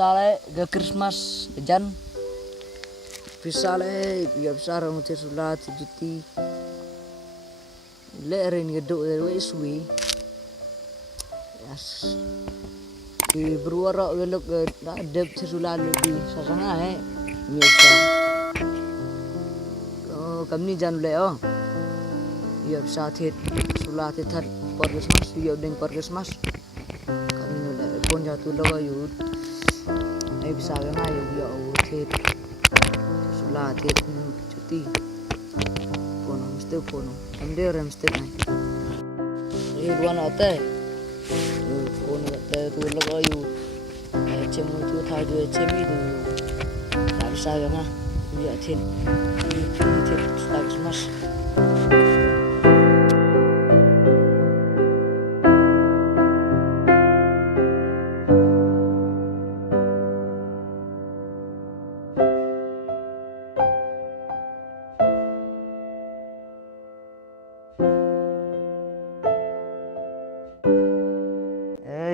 Pisale ke Christmas jan. Pisale ya besar mutir sulat juti. Lerin geduk dari suwi. Yes. Di berwara geluk ada sesulat lebih sasana biasa. Oh kami jan leo. Ya bisa tit sulat tit por Christmas ya deng por Christmas. Kami udah pun jatuh lo yud. Ai bisa cái này giờ thịt là thịt cuti phone mesti phone em dia rem mesti này ini dua nate phone nate tu lo có yu chemu tu thay tu chemi tu làm sao vậy ha giờ thịt là Christmas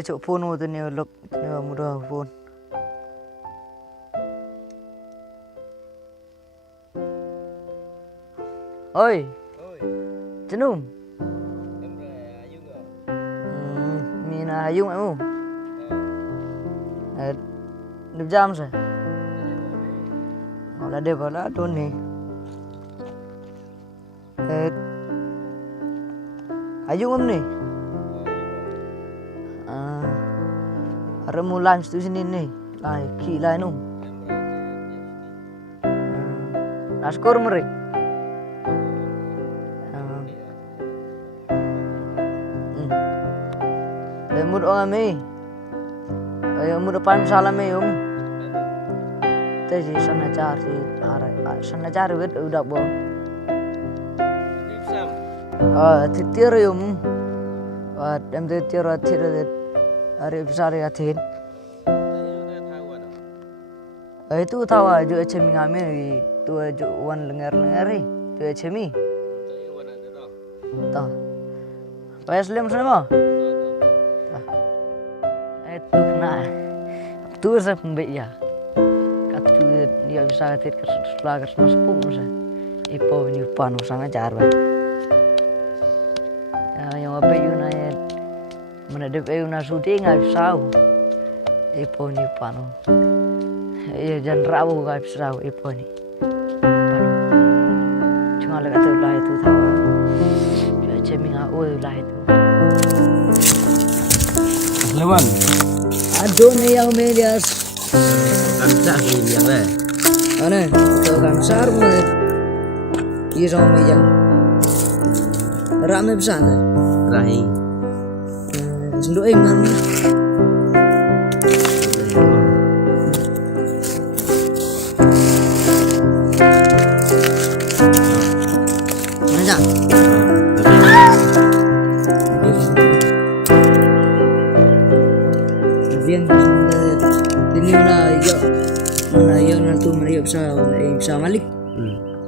chỗ phone một tên nhiều lực nhiều một đồ phone ơi chân um mình là Dung em không được jam rồi là đều vào lá tuần này Dung em nih ada mulai mesti sini nih, lai ki lai nung. Askor meri. Mud orang me, ayam mud pan salam me Tadi sana cari, sana cari udah boh. Titir em titir Ari besar ya tin. Itu tahu aja cemi ngame itu aja wan lengar itu cemi. Tahu. Pas lem sana. Itu kena. Itu saya pembek ya. Katu dia bisa tit kerja mas pun saya. Ipo ni panu sana jar. Yang apa yuna mana dep na syuting nggak bisa ipo ni panu iya jan rabu nggak bisa ipo ni panu cuma lagi tu lah itu tahu dia ceming aku lah itu Lewan aduh nih yang medias kamsa ini yang le mana tu kamsar mana iya sama meja ramai besar rahi Sendok man. Mana? Biar ini mana yo nanti mana bisa malik.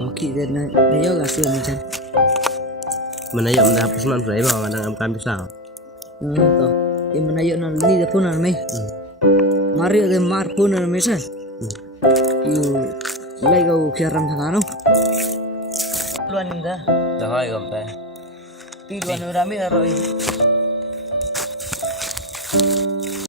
Okey dan yo kasih macam. Mana yo mendapat seman berapa kadang am bisa. Itu, yang mana yuk nanti dia pun nanti, mari ada mar pun nanti sah, itu lagi kau kiaram sana no, luan ini dah, Dah hai gampai. luan ramai dah roi.